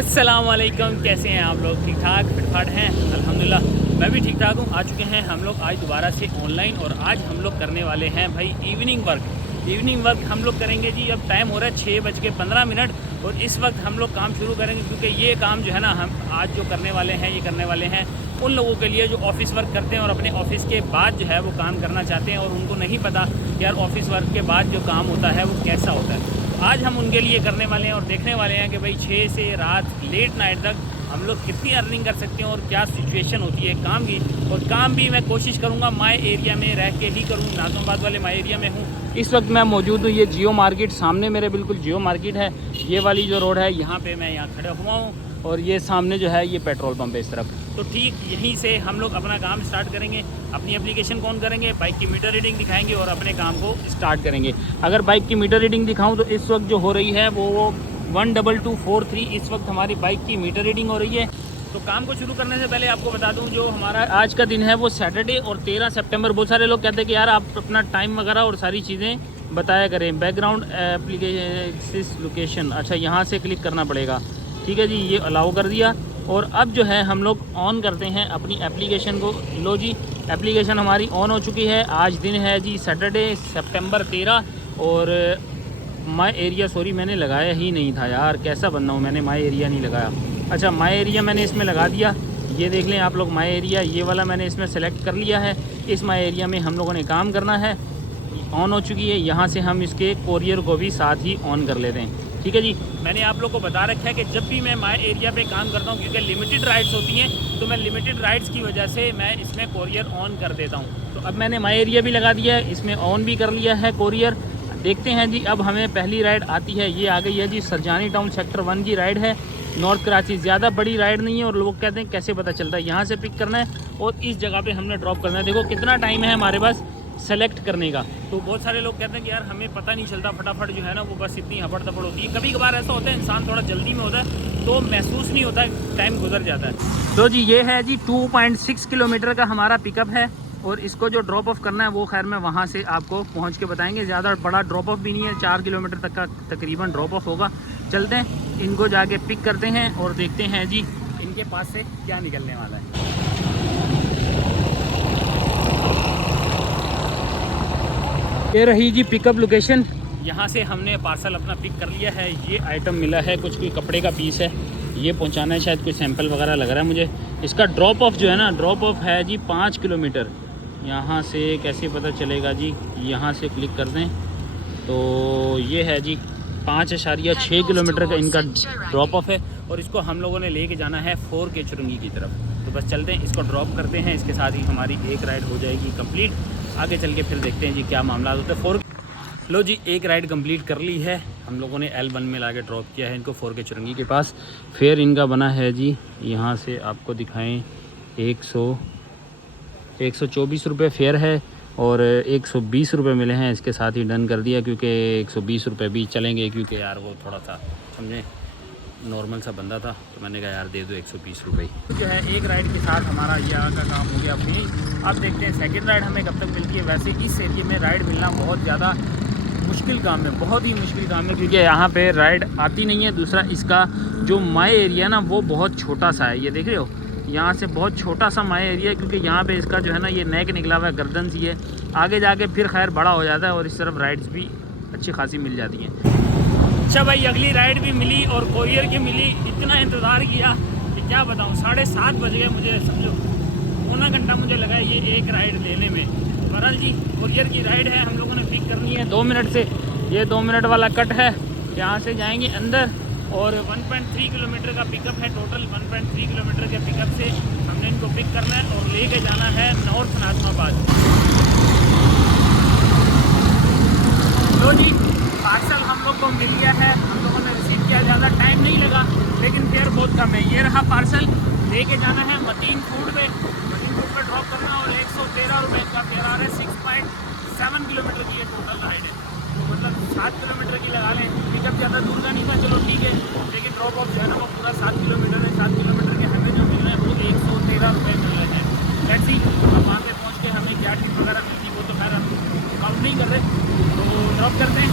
अस्सलाम वालेकुम, कैसे हैं आप लोग? ठीक ठाक फिटफाट हैं? अल्हम्दुलिल्लाह मैं भी ठीक ठाक हूँ। आ चुके हैं हम लोग आज दोबारा से ऑनलाइन और आज हम लोग करने वाले हैं भाई इवनिंग वर्क हम लोग करेंगे जी। अब टाइम हो रहा है 6:15 और इस वक्त हम लोग काम शुरू करेंगे क्योंकि ये काम जो है ना हम आज जो करने वाले हैं उन लोगों के लिए जो ऑफिस वर्क करते हैं और अपने ऑफिस के बाद जो है वो काम करना चाहते हैं और उनको नहीं पता कि यार ऑफिस वर्क के बाद जो काम होता है वो कैसा होता है। आज हम उनके लिए करने वाले हैं और देखने वाले हैं कि भाई 6 से रात लेट नाइट तक हम लोग कितनी अर्निंग कर सकते हैं और क्या सिचुएशन होती है काम की। और काम भी मैं कोशिश करूंगा माय एरिया में रह के ही करूँ। नाज़िमाबाद वाले माय एरिया में हूँ इस वक्त मैं मौजूद हूँ। ये जियो मार्केट सामने मेरे बिल्कुल जियो मार्केट है। ये वाली जो रोड है यहाँ पे मैं यहाँ खड़ा हुआ हूँ और ये सामने जो है ये पेट्रोल पंप है इस तरफ। तो ठीक यहीं से हम लोग अपना काम स्टार्ट करेंगे, अपनी एप्लीकेशन ऑन करेंगे, बाइक की मीटर रीडिंग दिखाएंगे और अपने काम को स्टार्ट करेंगे। अगर बाइक की मीटर रीडिंग दिखाऊं तो इस वक्त जो हो रही है वो 12243 इस वक्त हमारी बाइक की मीटर रीडिंग हो रही है। तो काम को शुरू करने से पहले आपको बता दूं जो हमारा आज का दिन है वो सैटरडे और 13 सितंबर। बहुत सारे लोग कहते हैं कि यार आप अपना टाइम वगैरह और सारी चीज़ें बताया करें। बैकग्राउंड एप्लीकेशन लोकेशन, अच्छा यहाँ से क्लिक करना पड़ेगा। ठीक है जी, ये अलाउ कर दिया और अब जो है हम लोग ऑन करते हैं अपनी एप्लीकेशन को। लो जी, एप्लीकेशन हमारी ऑन हो चुकी है। आज दिन है जी सैटरडे सितंबर 13 और माय एरिया सॉरी मैंने लगाया ही नहीं था यार, कैसा बंदा हूँ, मैंने माय एरिया नहीं लगाया। अच्छा माय एरिया मैंने इसमें लगा दिया। ये देख लें आप लोग माय एरिया ये वाला मैंने इसमें सेलेक्ट कर लिया है। इस माय एरिया में हम लोगों ने काम करना है। ऑन हो चुकी है। यहाँ से हम इसके कोरियर को भी साथ ही ऑन कर लेते हैं। ठीक है जी, मैंने आप लोग को बता रखा है कि जब भी मैं माय एरिया पे काम करता हूँ क्योंकि लिमिटेड राइड्स होती हैं तो मैं लिमिटेड राइड्स की वजह से मैं इसमें कोरियर ऑन कर देता हूँ। तो अब मैंने माय एरिया भी लगा दिया है, इसमें ऑन भी कर लिया है कोरियर। देखते हैं जी अब हमें पहली राइड आती है। ये आ गई है जी सरजानी टाउन सेक्टर 1 की राइड है, नॉर्थ कराची। ज़्यादा बड़ी राइड नहीं है और लोग कहते हैं कैसे पता चलता है। यहाँ से पिक करना है और इस जगह पर हमने ड्रॉप करना है। देखो कितना टाइम है हमारे पास सेलेक्ट करने का। तो बहुत सारे लोग कहते हैं कि यार हमें पता नहीं चलता, फटाफट जो है ना वो बस इतनी हबड़ तबड़ होती है। कभी कभार ऐसा होता है इंसान थोड़ा जल्दी में होता है तो महसूस नहीं होता, टाइम गुजर जाता है। तो जी ये है जी 2.6 किलोमीटर का हमारा पिकअप है और इसको जो ड्रॉप ऑफ करना है वो खैर मैं वहाँ से आपको पहुँच के बताएंगे। ज़्यादा बड़ा ड्रॉप ऑफ भी नहीं है, 4 किलोमीटर तक का तकरीबन ड्रॉप ऑफ होगा। चलते हैं इनको जाके पिक करते हैं और देखते हैं जी इनके पास से क्या निकलने वाला है। ये रही जी पिकअप लोकेशन। यहाँ से हमने पार्सल अपना पिक कर लिया है। ये आइटम मिला है कुछ कोई कपड़े का पीस है, ये पहुँचाना है शायद, कोई सैंपल वगैरह लग रहा है मुझे। इसका ड्रॉप ऑफ जो है ना ड्रॉप ऑफ है जी 5 किलोमीटर। यहाँ से कैसे पता चलेगा जी, यहाँ से क्लिक कर दें तो ये है जी 5.6 किलोमीटर का इनका ड्रॉप ऑफ है और इसको हम लोगों ने लेके जाना है 4 के चुरंगी की तरफ। तो बस चलते हैं, इसको ड्रॉप करते हैं। इसके साथ ही हमारी एक राइड हो जाएगी कंप्लीट। आगे चल के फिर देखते हैं जी क्या मामला होता है। 4 लो जी एक राइड कंप्लीट कर ली है हम लोगों ने। L1 में ला के ड्रॉप किया है इनको 4 के चुरंगी के पास। फिर इनका बना है जी यहाँ से आपको दिखाएं 124 रुपये फेयर है और 120 रुपये मिले हैं। इसके साथ ही डन कर दिया क्योंकि 120 रुपये भी चलेंगे क्योंकि यार वो थोड़ा सा समझे नॉर्मल सा बंदा था तो मैंने कहा यार दे दो 120 रुपये जो है। एक राइड के साथ हमारा ये का काम हो गया फ्री। अब देखते हैं सेकंड राइड हमें कब तक मिलती है। वैसे इस एरिया में राइड मिलना बहुत ज़्यादा मुश्किल काम है, बहुत ही मुश्किल काम है क्योंकि यहाँ पे राइड आती नहीं है। दूसरा इसका जो माय एरिया ना वो बहुत छोटा सा है, ये देख रहे हो यहाँ से बहुत छोटा सा माय एरिया है क्योंकि यहाँ पे इसका जो है ना ये नेक निकला हुआ है, गर्दन सी है। आगे जाके फिर खैर बड़ा हो जाता है और इस तरफ राइड्स भी अच्छी खासी मिल जाती हैं। अच्छा भाई अगली राइड भी मिली और कोरियर की मिली। इतना इंतज़ार किया कि क्या बताऊँ, 7:30 बज गए मुझे, समझो पौना घंटा मुझे लगा ये एक राइड लेने में। बहरहाल जी कोरियर की राइड है, हम लोगों ने पिक करनी है 2 मिनट से। ये 2 मिनट वाला कट है, यहाँ से जाएंगे अंदर और 1.3 किलोमीटर का पिकअप है टोटल। 1.3 किलोमीटर के पिकअप से हमने इनको पिक करना है और लेके जाना है नॉर्थ नाज़िमाबाद। तो जी पार्सल हम लोग को मिल गया है, हम लोगों ने रिसीव किया। ज़्यादा टाइम नहीं लगा लेकिन फेयर बहुत कम है। ये रहा पार्सल, लेके जाना है मतीन फूड पे ड्रॉप करना और 113 रुपये का फेयर आ रहा है। 6.7 किलोमीटर की ये टोटल राइड है, तो मतलब 7 किलोमीटर की लगा लें। पिकअप ज़्यादा दूर का नहीं था, चलो ठीक है, लेकिन ड्रॉप ऑफ जो है ना वो पूरा 7 किलोमीटर है। 7 किलोमीटर के हमें जो मिल रहे हैं वो 113 रुपये मिल रहे हैं। लेट्स सी अब वहाँ पे पहुँच के हमें क्या टिप वगैरह मिलती वो तो खैर हम काउंट नहीं कर रहे। तो ड्रॉप करते हैं,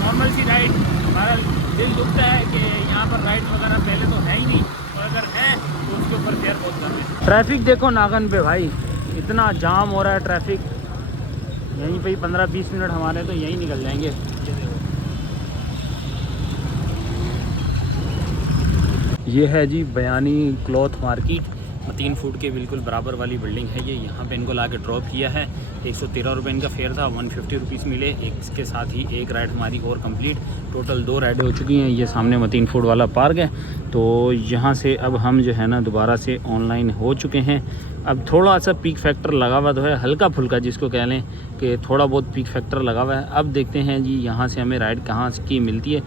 नॉर्मल सी राइड। हमारा दिल दुखता है कि यहाँ पर राइड राइड वगैरह पहले तो है ही नहीं, और अगर है तो उसके ऊपर फेयर बहुत कम है। ट्रैफिक देखो नागन पे भाई, इतना जाम हो रहा है ट्रैफिक, यहीं पे ही 15-20 मिनट हमारे तो यहीं निकल जाएंगे। ये है जी बयानी क्लॉथ मार्केट, 3 फुट के बिल्कुल बराबर वाली बिल्डिंग है ये। यहाँ पे इनको ला के ड्रॉप किया है। 113 रुपये इनका फेयर था, 150 रुपीज़ मिले। इसके साथ ही एक राइड हमारी और कंप्लीट, टोटल 2 राइडें हो चुकी हैं। ये सामने 3 फुट वाला पार्क है, तो यहाँ से अब हम जो है ना दोबारा से ऑनलाइन हो चुके हैं। अब थोड़ा सा पीक फैक्टर लगा हुआ तो है, हल्का फुल्का जिसको कह लें कि थोड़ा बहुत पीक फैक्टर लगा हुआ है। अब देखते हैं जी यहाँ से हमें राइड कहाँ की मिलती है।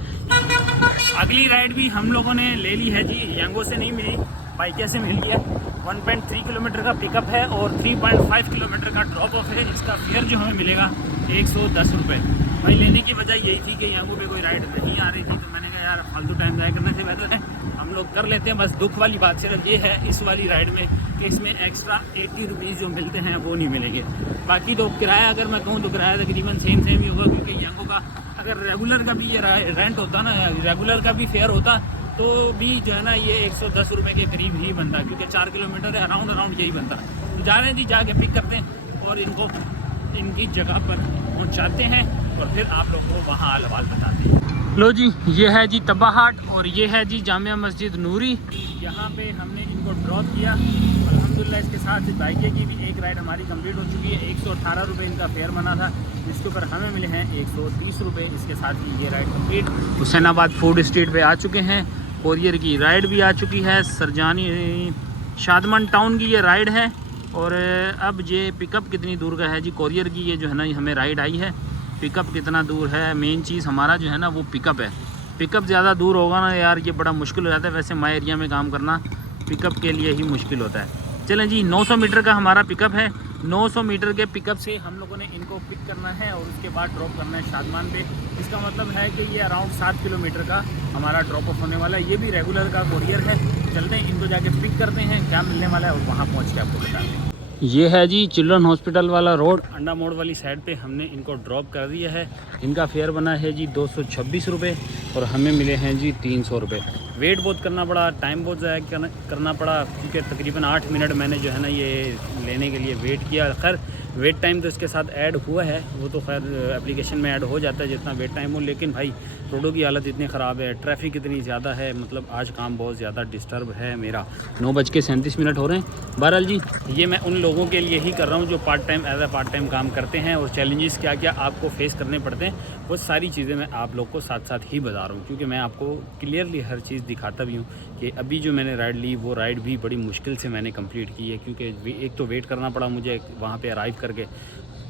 अगली राइड भी हम लोगों ने ले ली है जी, यांगो से नहीं मिली, बाइके से मिली है। 1.3 किलोमीटर का पिकअप है और 3.5 किलोमीटर का ड्रॉप ऑफ है। इसका फेयर जो हमें मिलेगा 110 रुपये। भाई लेने की वजह यही थी कि यांगो पे कोई राइड नहीं आ रही थी, तो मैंने कहा यार फालतू टाइम ज़ाया करने से बेहतर है हम लोग कर लेते हैं। बस दुख वाली बात सिर्फ ये है इस वाली राइड में कि इसमें एक्स्ट्रा 80 रुपीज़ जो मिलते हैं वो नहीं मिलेंगे। बाकी तो किराया अगर मैं कहूँ तो किराया तकरीबन सेम ही होगा, क्योंकि यांगो का अगर रेगुलर का भी ये रेंट होता ना, रेगुलर का भी फेयर होता तो भी जो है ना ये 110 रुपये के करीब ही बनता, क्योंकि 4 किलोमीटर है, अराउंड यही बनता। तो जा रहे हैं जी, जाके पिक करते हैं और इनको इनकी जगह पर पहुंचाते हैं और फिर आप लोग को वहाँ हाल हवाल बताते हैं। लो जी, ये है जी तबाहाट और ये है जी जामिया मस्जिद नूरी। यहाँ पे हमने इनको ड्रॉप किया अल्हम्दुलिल्लाह। इसके साथ बाइके की भी एक राइड हमारी कंप्लीट हो चुकी है। 118 रुपये इनका फेयर बना था, जिसके ऊपर हमें मिले हैं 130 रुपये। इसके साथ ही ये ride complete. Hussainabad food street पे आ चुके हैं। कोरियर की राइड भी आ चुकी है। सरजानी शादमन टाउन की ये राइड है। और अब ये पिकअप कितनी दूर का है जी, कोरियर की ये जो है ना हमें राइड आई है। पिकअप कितना दूर है, मेन चीज़ हमारा जो है ना वो पिकअप है। पिकअप ज़्यादा दूर होगा ना यार ये बड़ा मुश्किल हो जाता है। वैसे माई एरिया में काम करना पिकअप के लिए ही मुश्किल होता है। चलें जी, 900 मीटर का हमारा पिकअप है। 900 मीटर के पिकअप से हम लोगों ने इनको पिक करना है और उसके बाद ड्रॉप करना है शादमान पे। इसका मतलब है कि ये अराउंड 7 किलोमीटर का हमारा ड्रॉप ऑफ होने वाला है। ये भी रेगुलर का कोरियर है। चलते हैं इनको जाके पिक करते हैं, क्या मिलने वाला है और वहाँ पहुँच के आपको बताते हैं। ये है जी चिल्ड्रन हॉस्पिटल वाला रोड, अंडा मोड़ वाली साइड पे हमने इनको ड्रॉप कर दिया है। इनका फेयर बना है जी 226 रुपये और हमें मिले हैं जी 300 रुपये। वेट बहुत करना पड़ा, टाइम बहुत ज़्यादा करना पड़ा, क्योंकि तकरीबन 8 मिनट मैंने जो है ना ये लेने के लिए वेट किया। खैर वेट टाइम तो इसके साथ ऐड हुआ है, वो तो खैर एप्लीकेशन में ऐड हो जाता है जितना वेट टाइम हो। लेकिन भाई रोडों की हालत इतनी ख़राब है, ट्रैफिक इतनी ज़्यादा है, मतलब आज काम बहुत ज़्यादा डिस्टर्ब है मेरा। 9:37 हो रहे हैं। बहरहाल जी ये मैं उन लोगों के लिए ही कर रहा हूँ जो part time as a part time काम करते हैं, और चैलेंजेस क्या क्या आपको फेस करने पड़ते हैं वो सारी चीज़ें मैं आप लोग को साथ साथ ही बता रहा हूँ, क्योंकि मैं आपको क्लियरली हर चीज़ दिखाता भी हूँ कि अभी जो मैंने राइड ली वो राइड भी बड़ी मुश्किल से मैंने कंप्लीट की है। क्योंकि एक तो वेट करना पड़ा मुझे वहाँ पे अराइव करके,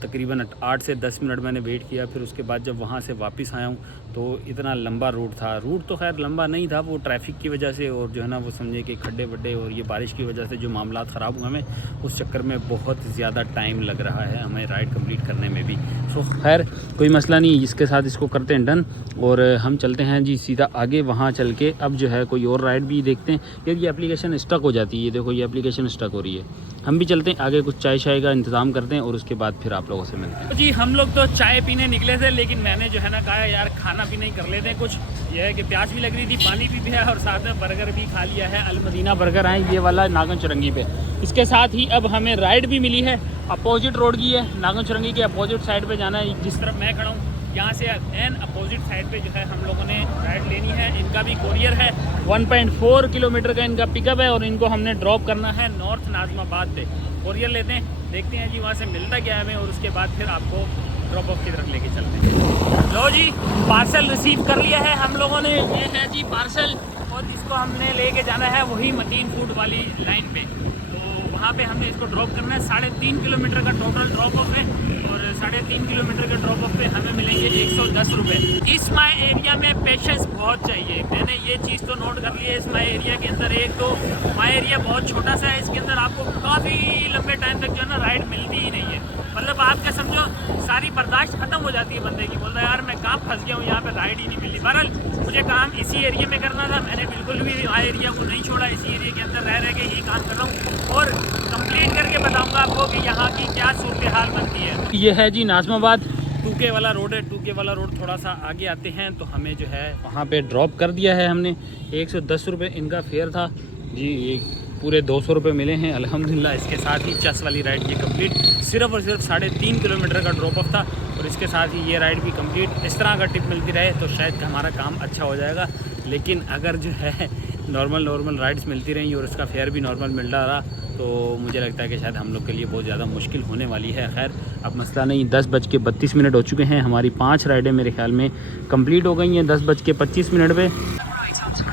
तकरीबन 8 से 10 मिनट मैंने वेट किया। फिर उसके बाद जब वहाँ से वापस आया हूँ तो इतना लंबा रूट था। रूट तो खैर लंबा नहीं था, वो ट्रैफिक की वजह से और जो है ना वो समझे कि खड्डे वड्डे और ये बारिश की वजह से जो मामला ख़राब हुए हमें, उस चक्कर में बहुत ज़्यादा टाइम लग रहा है हमें राइड कंप्लीट करने में भी। सो खैर कोई मसला नहीं, इसके साथ इसको करते हैं डन और हम चलते हैं जी सीधा आगे। वहाँ चल के अब जो है कोई और राइड भी देखते हैं, क्योंकि ये एप्लीकेशन स्टक हो जाती है। देखो ये एप्लीकेशन स्टक हो रही है। हम भी चलते हैं आगे, कुछ चाय शाय का इंतज़ाम करते हैं और उसके बाद फिर आप लोगों से मिलते हैं। जी हम लोग तो चाय पीने निकले थे, लेकिन मैंने जो है ना कहा यार खाना पीना ही कर लेते हैं कुछ। यह है कि प्यास भी लग रही थी, पानी भी पिया और साथ में बर्गर भी खा लिया है। अल मदीना बर्गर आए ये वाला नागन चुरंगी पे। इसके साथ ही अब हमें राइड भी मिली है, अपोजिट रोड की है, नागन चुरंगी के अपोजिट साइड पे जाना है। जिस तरफ मैं खड़ा हूँ यहाँ से एन अपोजिट साइड पे जो है हम लोगों ने राइड लेनी है। इनका भी कोरियर है, 1.4 किलोमीटर का इनका पिकअप है और इनको हमने ड्रॉप करना है नॉर्थ नाजमाबाद पे। कोरियर लेते हैं, देखते हैं जी वहाँ से मिलता क्या है हमें, और उसके बाद फिर आपको ड्रॉप ऑफ की तरफ लेके चलते हैं। लो जी पार्सल रिसीव कर लिया है हम लोगों ने, ये है जी पार्सल, और जिसको हमने लेके जाना है वही 3 फुट वाली लाइन पे। तो वहाँ पे हमने इसको ड्रॉप करना है। 3.5 किलोमीटर का टोटल ड्रॉप ऑफ है और 3.5 किलोमीटर के ड्रॉप ऑफ पे हमें मिलेंगे 110 रुपये। इस माई एरिया में पेशेंस बहुत चाहिए, मैंने ये चीज़ तो नोट कर ली है। इस माई एरिया के अंदर एक तो माई एरिया बहुत छोटा सा है, इसके अंदर आपको काफ़ी लंबे टाइम तक जो है ना राइड मिलती ही नहीं है। मतलब आप क्या समझो सारी बर्दाश्त खत्म हो जाती है बंदे की, बोलता है यार मैं कहाँ फंस गया हूँ, यहाँ पे राइड ही नहीं मिली। बहरहाल मुझे काम इसी एरिया में करना था, मैंने बिल्कुल भी माई एरिया को नहीं छोड़ा, इसी एरिया के अंदर रह के ही काम कर रहा हूँ और कंप्लीट करके बताऊंगा आपको कि यहाँ की क्या सूरत हाल बनती है। ये है जी नाजमाबाद, 2K वाला रोड है। 2K वाला रोड थोड़ा सा आगे आते हैं तो हमें जो है वहाँ पे ड्रॉप कर दिया है हमने। 110 रुपये इनका फेयर था जी, ये पूरे 200 रुपये मिले हैं अल्हम्दुलिल्लाह। इसके साथ ही चस वाली राइड ये कंप्लीट, सिर्फ और सिर्फ 3.5 किलोमीटर का ड्रॉप ऑफ था और इसके साथ ही ये राइड भी कंप्लीट। इस तरह का टिप मिलती रहे तो शायद हमारा काम अच्छा हो जाएगा, लेकिन अगर जो है नॉर्मल राइड्स मिलती रहीं और इसका फेयर भी नॉर्मल मिल रहा तो मुझे लगता है कि शायद हम लोग के लिए बहुत ज़्यादा मुश्किल होने वाली है। खैर अब मसला नहीं, 10:32 हो चुके हैं। हमारी 5 राइडें मेरे ख्याल में कंप्लीट हो गई हैं 10:25 पे।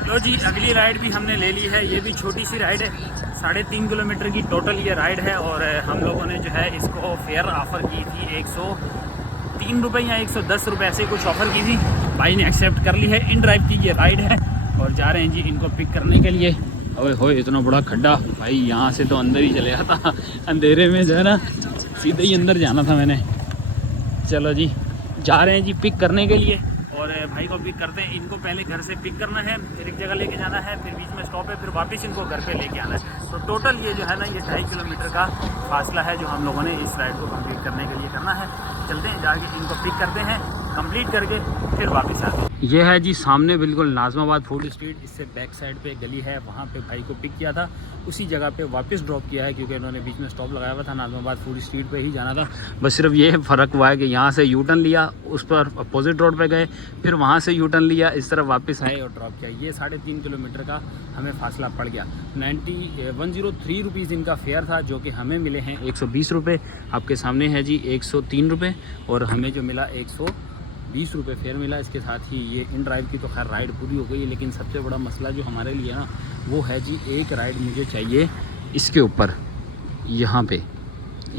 लो जी, अगली राइड भी हमने ले ली है। ये भी छोटी सी राइड है, 3.5 किलोमीटर की टोटल ये राइड है और हम लोगों ने जो है इसको फेयर ऑफ़र की थी 103 रुपये या 110 रुपये ऐसे कुछ ऑफ़र की थी। भाई ने एक्सेप्ट कर ली है। इन ड्राइव की ये राइड है और जा रहे हैं जी इनको पिक करने के लिए। ओए होए इतना बड़ा खड्डा भाई, यहाँ से तो अंदर ही चले जाता, अंधेरे में जो है ना सीधे ही अंदर जाना था मैंने। चलो जी जा रहे हैं जी पिक करने के लिए और भाई को पिक करते हैं। इनको पहले घर से पिक करना है, फिर एक जगह लेके जाना है, फिर बीच में स्टॉप है, फिर वापस इनको घर पे लेके आना है। तो टोटल ये जो है ना ये 2.5 किलोमीटर का फासला है जो हम लोगों ने इस राइड को कंप्लीट करने के लिए करना है। चलते हैं, जाके इनको पिक करते हैं, कंप्लीट करके फिर वापस आते हैं। ये है जी सामने बिल्कुल नाज़माबाद फूड स्ट्रीट, इससे बैक साइड पे गली है, वहाँ पे भाई को पिक किया था, उसी जगह पे वापस ड्रॉप किया है क्योंकि इन्होंने बीच में स्टॉप लगाया हुआ था। नाज़माबाद फूड स्ट्रीट पे ही जाना था, बस सिर्फ ये फ़र्क हुआ है कि यहाँ से यू टर्न लिया, उस पर अपोजिट रोड पे गए, फिर वहाँ से यू टर्न लिया, इस तरफ वापस आए और ड्रॉप किया। ये 3.5 किलोमीटर का हमें फासला पड़ गया। 103 रुपीज़ इनका फेयर था जो कि हमें मिले हैं 120 रुपये। आपके सामने है जी 103 रुपये और हमें जो मिला 120 रुपये फेयर मिला। इसके साथ ही ये इन ड्राइव की तो खैर राइड पूरी हो गई है, लेकिन सबसे बड़ा मसला जो हमारे लिए ना वो है जी एक राइड मुझे चाहिए इसके ऊपर, यहाँ पे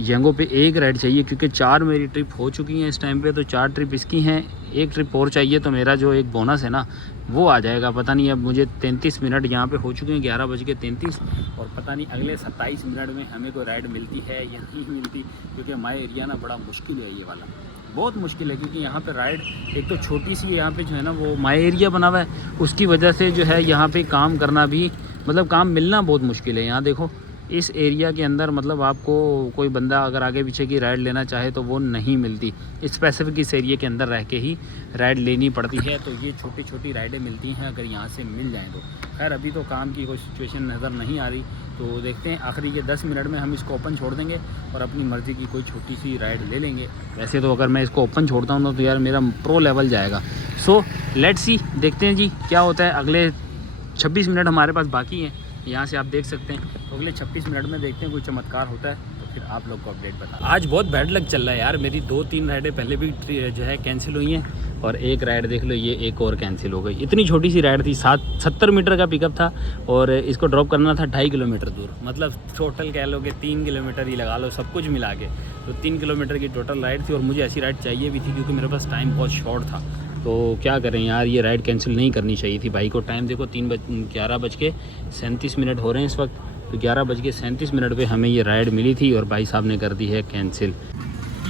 यंगो पे एक राइड चाहिए क्योंकि 4 मेरी ट्रिप हो चुकी हैं इस टाइम पे, तो 4 ट्रिप इसकी हैं, एक ट्रिप और चाहिए। तो मेरा जो एक बोनस है ना वो आ जाएगा। पता नहीं अब मुझे 33 मिनट यहाँ पे हो चुके हैं, 11:33 और पता नहीं अगले 27 मिनट में हमें कोई राइड मिलती है या नहीं मिलती, क्योंकि हमारे एरिया ना बड़ा मुश्किल है, ये वाला बहुत मुश्किल है क्योंकि यहाँ पे राइड एक तो छोटी सी है, यहाँ पे जो है ना वो माई एरिया बना हुआ है, उसकी वजह से जो है यहाँ पे काम करना भी मतलब काम मिलना बहुत मुश्किल है। यहाँ देखो इस एरिया के अंदर मतलब आपको कोई बंदा अगर आगे पीछे की राइड लेना चाहे तो वो नहीं मिलती, स्पेसिफिक इस एरिया के अंदर रह के ही राइड लेनी पड़ती है। तो ये छोटी छोटी राइडें मिलती हैं अगर यहाँ से मिल जाएँ तो। खैर अभी तो काम की कोई सिचुएशन नज़र नहीं आ रही, तो देखते हैं आखिरी के 10 मिनट में हम इसको ओपन छोड़ देंगे और अपनी मर्ज़ी की कोई छोटी सी राइड ले लेंगे। वैसे तो अगर मैं इसको ओपन छोड़ता हूँ तो यार मेरा प्रो लेवल जाएगा। सो लेट्स सी, देखते हैं जी क्या होता है। अगले 26 मिनट हमारे पास बाकी हैं, यहाँ से आप देख सकते हैं, तो अगले 26 मिनट में देखते हैं कोई चमत्कार होता है तो फिर आप लोग को अपडेट बता। आज बहुत बैड लक चल रहा है यार, मेरी 2-3 राइडें पहले भी जो है कैंसिल हुई हैं और एक राइड देख लो ये एक और कैंसिल हो गई। इतनी छोटी सी राइड थी, 70 मीटर का पिकअप था और इसको ड्रॉप करना था 2.5 किलोमीटर दूर, मतलब टोटल कह लो कि 3 किलोमीटर ही लगा लो सब कुछ मिला के, तो 3 किलोमीटर की टोटल राइड थी और मुझे ऐसी राइड चाहिए भी थी क्योंकि मेरे पास टाइम बहुत शॉर्ट था। तो क्या करें यार, ये राइड कैंसिल नहीं करनी चाहिए थी। भाई को टाइम देखो 11:37 हो रहे हैं इस वक्त, तो 11:37 पे हमें ये राइड मिली थी और भाई साहब ने कर दी है कैंसिल।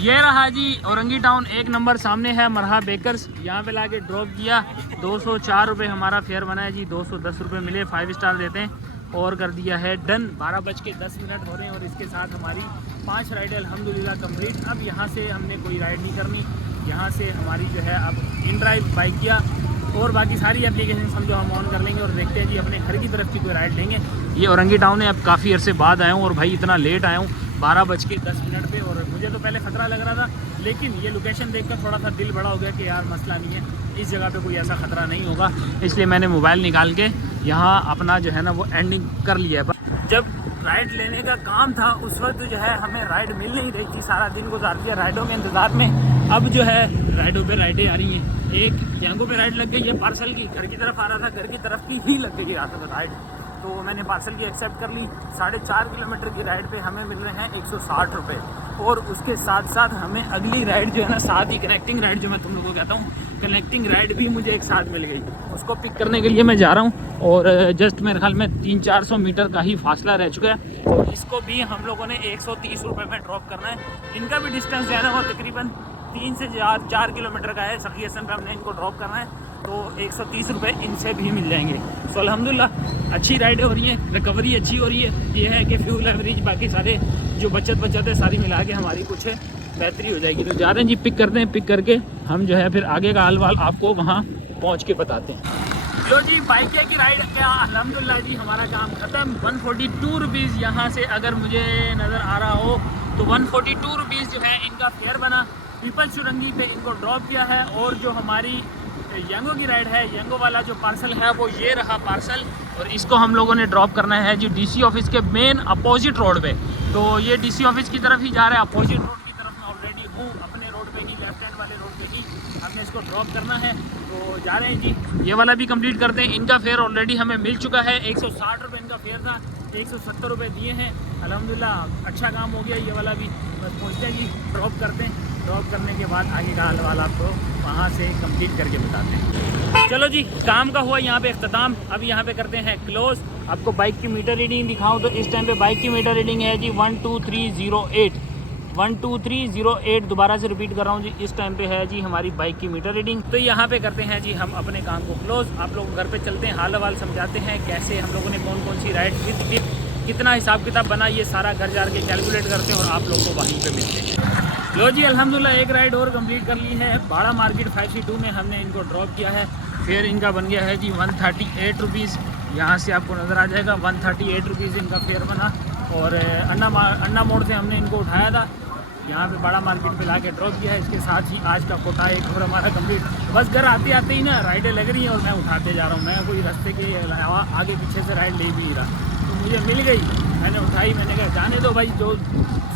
ये रहा जी औरंगी टाउन, 1 नंबर सामने है मरहा बेकर्स, यहाँ पे लाके ड्रॉप किया। 204 रुपये हमारा फेयर बना है जी, 210 रुपये मिले, 5 स्टार देते हैं और कर दिया है डन। 12:10 हो रहे हैं और इसके साथ हमारी 5 राइडें अल्हम्दुलिल्लाह कंप्लीट। अब यहाँ से हमने कोई राइड नहीं करनी, यहाँ से हमारी जो है अब इन ड्राइव बाइक किया और बाकी सारी एप्लीकेशन समझो हम ऑन कर लेंगे और देखते हैं जी अपने घर की तरफ की कोई राइड लेंगे। ये औरंगी टाउन है, अब काफ़ी अरसे बाद आया हूँ और भाई इतना लेट आया हूँ 12:10 पे, और मुझे तो पहले ख़तरा लग रहा था, लेकिन ये लोकेशन देखकर थोड़ा सा दिल बड़ा हो गया कि यार मसला नहीं है, इस जगह पे कोई ऐसा ख़तरा नहीं होगा। इसलिए मैंने मोबाइल निकाल के यहाँ अपना जो है ना वो एंडिंग कर लिया है। जब राइड लेने का काम था उस वक्त जो है हमें राइड मिल नहीं रही थी, सारा दिन गुजार दिया राइडों के इंतज़ार में। अब जो है राइडों पे राइडें आ रही हैं, एक यांगो पे राइड लग गई है पार्सल की, घर की तरफ आ रहा था, घर की तरफ की ही लग गई आता था राइड, तो मैंने पार्सल की एक्सेप्ट कर ली। 4.5 किलोमीटर की राइड पे हमें मिल रहे हैं 160 रुपये और उसके साथ साथ हमें अगली राइड जो है ना साथ ही कनेक्टिंग राइड जो मैं तुम लोगों को कहता हूँ, कनेक्टिंग राइड भी मुझे एक साथ मिल गई। उसको पिक करने के लिए मैं जा रहा हूँ और जस्ट मेरे ख्याल में 300-400 मीटर का ही फासला रह चुका है और इसको भी हम लोगों ने 130 रुपये में ड्रॉप करना है। इनका भी डिस्टेंस जो है ना वो तकरीबन 3 से 4 किलोमीटर का है। सखी हसन पे हमने इनको ड्रॉप करना है तो 130 रुपये इनसे भी मिल जाएंगे। सो अल्हम्दुलिल्लाह अच्छी राइडें हो रही हैं, रिकवरी अच्छी हो रही है। ये है कि फ्यूल एवरेज बाकी सारे जो बचत है सारी मिला के हमारी कुछ बेहतरी हो जाएगी। तो जा रहे हैं जी, पिक करते हैं, पिक करके हम जो है फिर आगे का हाल वाल आपको वहाँ पहुँच के बताते हैं। लो जी, बाइक की राइड क्या अल्हम्दुलिल्लाह जी हमारा काम ख़त्म। 142 रुपीज़ यहाँ से अगर मुझे नज़र आ रहा हो तो 142 रुपीज़ जो है इनका फेयर बना। पीपल चुरंगी पे इनको ड्रॉप किया है। और जो हमारी यंगो की राइड है, यंगो वाला जो पार्सल है वो ये रहा पार्सल, और इसको हम लोगों ने ड्रॉप करना है जी डीसी ऑफिस के मेन अपोजिट रोड पे। तो ये डीसी ऑफिस की तरफ ही जा रहा है, अपोजिट रोड की तरफ मैं ऑलरेडी हूँ, अपने रोड पे ही, लेफ्ट हैंड वाले रोड पे ही हमने इसको ड्रॉप करना है। तो जा रहे हैं जी, ये वाला भी कंप्लीट करते हैं। इनका फेयर ऑलरेडी हमें मिल चुका है, 160 रुपये इनका फेयर था, 170 रुपये दिए हैं। अल्हम्दुलिल्लाह अच्छा काम हो गया ये वाला भी। बस पहुँचते हैं जी, ड्रॉप करते हैं। ड्रॉप करने के बाद आगे का हाल वाल आपको वहाँ से कंप्लीट करके बताते हैं। चलो जी, काम का हुआ यहाँ पे इख्तिताम। अब यहाँ पे करते हैं क्लोज। आपको बाइक की मीटर रीडिंग दिखाऊं तो इस टाइम पे बाइक की मीटर रीडिंग है जी 12308। 12308 दोबारा से रिपीट कर रहा हूँ जी, इस टाइम पे है जी हमारी बाइक की मीटर रीडिंग। तो यहाँ पे करते हैं जी हम अपने काम को क्लोज। आप लोग घर पे चलते हैं, हाल वाल समझाते हैं कैसे हम लोगों ने कौन कौन सी राइड विद टिप, कितना हिसाब किताब बना, ये सारा घर जा के कैलकुलेट करते हैं और आप लोग को वहीं पे मिलते हैं। लो जी, अल्हम्दुलिल्लाह एक राइड और कंप्लीट कर ली है। बाड़ा मार्केट 5C2 में हमने इनको ड्रॉप किया है। फेयर इनका बन गया है जी 138 रुपीज़। यहाँ से आपको नज़र आ जाएगा 138 रुपीज़ इनका फेयर बना। और अन्ना मोड़ से हमने इनको उठाया था, यहाँ पे बड़ा मार्केट पे ला के ड्रॉप किया है। इसके साथ ही आज का कोटा एक और हमारा कंप्लीट। बस घर आते आते ही ना राइडें लग रही हैं और मैं उठाते जा रहा हूँ। मैं कोई रास्ते के अलावा आगे पीछे से राइड ले भी नहीं रहा, तो मुझे मिल गई, मैंने उठाई। मैंने कहा जाने दो भाई, जो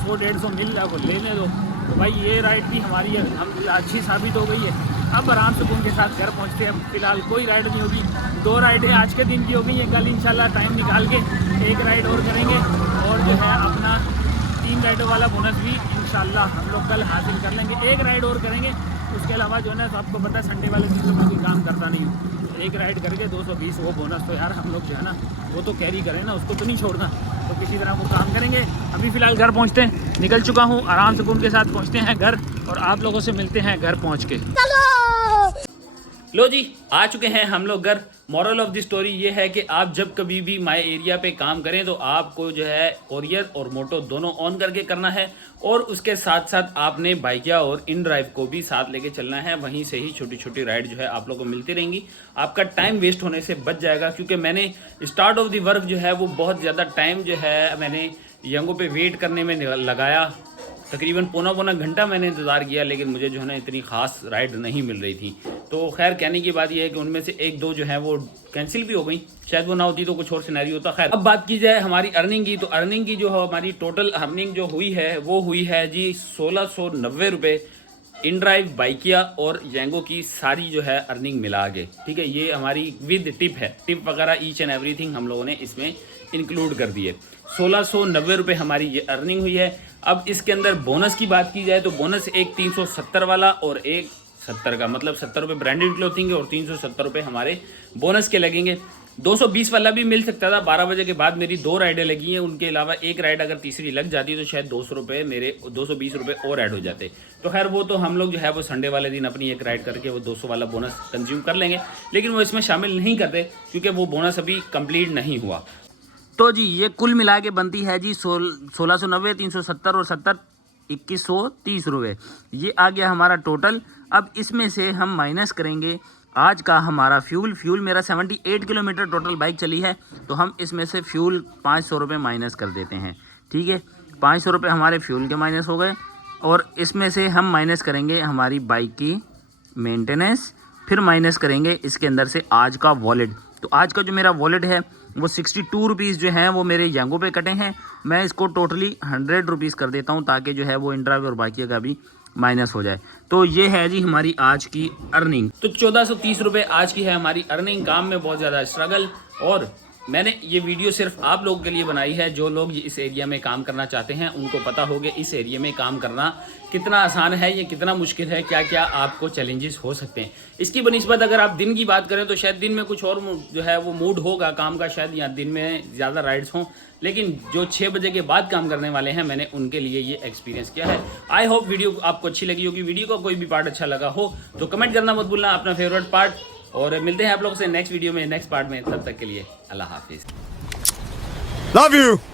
100-150 मिल रहा है वो लेने दो। तो भाई ये राइड भी हमारी अल्हम्दुलिल्लाह अच्छी साबित हो गई है। अब आराम से उनके साथ घर पहुँचते हैं। फिलहाल कोई राइड नहीं होगी, 2 राइडें आज के दिन की हो गई हैं। कल इंशाल्लाह टाइम निकाल के एक राइड और करेंगे, और जो है अपना 3 राइडों वाला बोनस भी इंशाल्लाह हम लोग कल हासिल कर लेंगे। एक राइड और करेंगे, उसके अलावा जो है ना, तो आपको पता है संडे वाले दिन तो मैं कोई काम करता नहीं हूँ। एक राइड करके 220 वो बोनस तो यार हम लोग जो है ना वो तो कैरी करें ना, उसको तो नहीं छोड़ना। तो किसी तरह वो काम करेंगे। अभी फ़िलहाल घर पहुँचते हैं, निकल चुका हूँ, आराम से उनके साथ पहुँचते हैं घर और आप लोगों से मिलते हैं घर पहुँच के। लो जी, आ चुके हैं हम लोग घर। मॉरल ऑफ द स्टोरी ये है कि आप जब कभी भी माई एरिया पे काम करें तो आपको जो है कोरियर और मोटो दोनों ऑन करके करना है, और उसके साथ साथ आपने बाइकिया और इन ड्राइव को भी साथ लेके चलना है। वहीं से ही छोटी छोटी राइड जो है आप लोगों को मिलती रहेंगी, आपका टाइम वेस्ट होने से बच जाएगा। क्योंकि मैंने स्टार्ट ऑफ द वर्क जो है वो बहुत ज़्यादा टाइम जो है मैंने यंगों पे वेट करने में लगाया। तकरीबन पौना घंटा मैंने इंतज़ार किया, लेकिन मुझे जो है ना इतनी ख़ास राइड नहीं मिल रही थी। तो खैर कहने की बात यह है कि उनमें से 1-2 जो है वो कैंसिल भी हो गई। शायद वो ना होती तो कुछ और सिनेरियो होता। खैर अब बात की जाए हमारी अर्निंग की, तो अर्निंग की जो हमारी टोटल अर्निंग जो हुई है वो हुई है जी 1690 रुपये। इन ड्राइव, बाइकिया और यंगो की सारी जो है अर्निंग मिला के, ठीक है। ये हमारी विद टिप है, टिप वगैरह ईच एंड एवरीथिंग हम लोगों ने इसमें इंक्लूड कर दी है। 1690 रुपये हमारी ये अर्निंग हुई है। अब इसके अंदर बोनस की बात की जाए तो बोनस एक 370 वाला और एक 70 का, मतलब 70 रुपये ब्रांडेड क्लोथिंग है और 370 रुपये हमारे बोनस के लगेंगे। 220 वाला भी मिल सकता था। 12 बजे के बाद मेरी 2 राइडें लगी हैं, उनके अलावा एक राइड अगर तीसरी लग जाती तो शायद 200 रुपये मेरे 220 रुपये और ऐड हो जाते। तो खैर वो तो हम लोग जो है वो संडे वाले दिन अपनी एक राइड करके वो 200 वाला बोनस कंज्यूम कर लेंगे, लेकिन वो इसमें शामिल नहीं करते क्योंकि वो बोनस अभी कंप्लीट नहीं हुआ। तो जी ये कुल मिला के बनती है जी 1690, 370 और 70, 2130 रुपये। ये आ गया हमारा टोटल। अब इसमें से हम माइनस करेंगे आज का हमारा फ्यूल मेरा 78 किलोमीटर टोटल बाइक चली है, तो हम इसमें से फ्यूल 500 रुपये माइनस कर देते हैं, ठीक है। 500 रुपये हमारे फ्यूल के माइनस हो गए, और इसमें से हम माइनस करेंगे हमारी बाइक की मेंटेनेंस, फिर माइनस करेंगे इसके अंदर से आज का वॉलेट। तो आज का जो मेरा वॉलेट है वो 62 रुपीज़ जो है वो मेरे यंगो पे कटे हैं। मैं इसको टोटली 100 रुपीज़ कर देता हूँ ताकि जो है वो इन ड्राइव और बाइकिया का भी माइनस हो जाए। तो ये है जी हमारी आज की अर्निंग। तो 1430 रुपये आज की है हमारी अर्निंग। काम में बहुत ज़्यादा स्ट्रगल, और मैंने ये वीडियो सिर्फ आप लोगों के लिए बनाई है जो लोग इस एरिया में काम करना चाहते हैं। उनको पता होगा इस एरिया में काम करना कितना आसान है, ये कितना मुश्किल है, क्या क्या आपको चैलेंजेस हो सकते हैं। इसकी बनिस्बत अगर आप दिन की बात करें तो शायद दिन में कुछ और जो है वो मूड होगा काम का, शायद या दिन में ज़्यादा राइड्स हों, लेकिन जो 6 बजे के बाद काम करने वाले हैं मैंने उनके लिए ये एक्सपीरियंस किया है। आई होप वीडियो आपको अच्छी लगी होगी। वीडियो का कोई भी पार्ट अच्छा लगा हो तो कमेंट करना मत भूलना, अपना फेवरेट पार्ट, और मिलते हैं आप लोगों से नेक्स्ट वीडियो में, नेक्स्ट पार्ट में। तब तक के लिए अल्लाह हाफिज़। Love you.